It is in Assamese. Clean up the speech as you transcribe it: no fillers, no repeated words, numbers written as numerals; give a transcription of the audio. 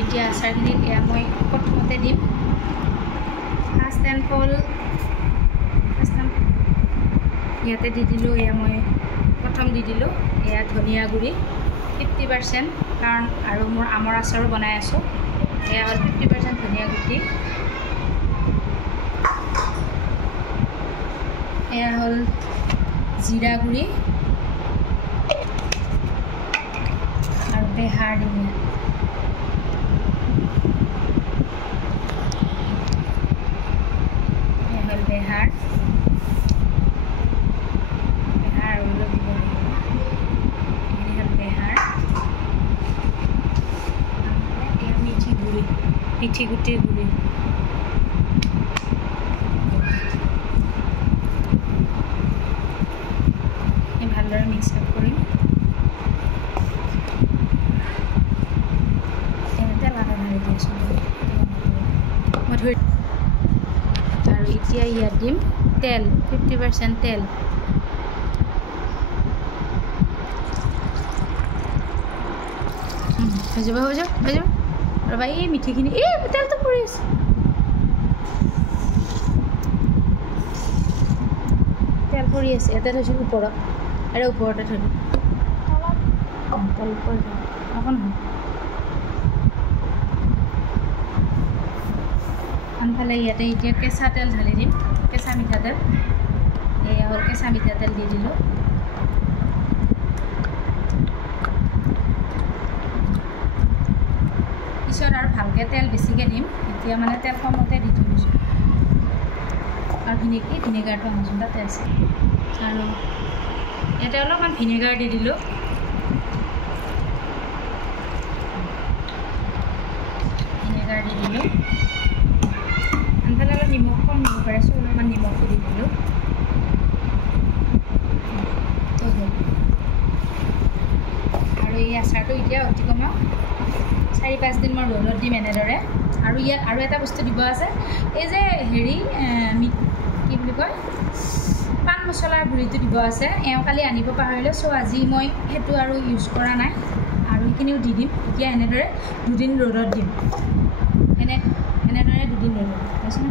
এতিয়া আচাৰখিনিত এয়া মই প্ৰথমতে দিম ফাৰ্ষ্ট এণ্ড হ'ল ইয়াতে দি দিলোঁ এয়া মই প্ৰথম দি দিলোঁ এয়া ধনিয়া গুড়ি 50% কাৰণ আৰু মোৰ আমৰ আচাৰো বনাই আছোঁ এয়া হ'ল 50% ধনিয়া গুড়ি এয়া হ'ল জিৰা গুড়ি আৰু বেহাৰ দিম এয়া হ'ল বেহাৰ আৰু অলপ দিব লাগিব এয়া হ'ল বেহাৰ এয়া মিঠি গুটিৰ গুড়ি ভালদৰে মিক্স আপ কৰিম তেল আদা ঢালি দিছোঁ মই ধৰি আৰু এতিয়া ইয়াত দিম তেল 50% তেল হৈ যাব ৰ'বা এই মিঠিখিনি এই তেলটো পৰি আছে তেল পৰি আছে ইয়াতে থৈছোঁ ওপৰত আৰু ওপৰতে থৈ দিম তেল পৰি অকণ আনফালে ইয়াতে এতিয়া কেঁচা তেল ঢালি দিম কেঁচা মিঠাতেল এয়া হ'ল কেঁচা মিঠাতেল দি দিলোঁ পিছত আৰু ভালকৈ তেল বেছিকৈ দিম এতিয়া মানে তেল কমতে দি থৈ দিছোঁ আৰু ভিনেগাৰটো আনিছোঁ তাতে আছে আৰু ইয়াতে অলপমান ভিনেগাৰ দি দিলোঁ আনফালে অলপ নিমখ কম দিব পাৰিছোঁ অলপমান নিমখো দি দিলোঁ আৰু এই আচাৰটো এতিয়া অতি কমেও 4-5 দিন মই ৰ'দত দিম এনেদৰে আৰু ইয়াত আৰু এটা বস্তু দিব আছে এই যে হেৰি কি বুলি কয় পাণ মছলাৰ গুড়িটো দিব আছে এওঁ কালি আনিব পাহৰিলোঁ চ' আজি মই সেইটো আৰু ইউজ কৰা নাই আৰু সেইখিনিও দি দিম এতিয়া এনেদৰে 2 দিন ৰ'দত দিম এনেদৰে 2 দিন ৰ'দত পাইছেনে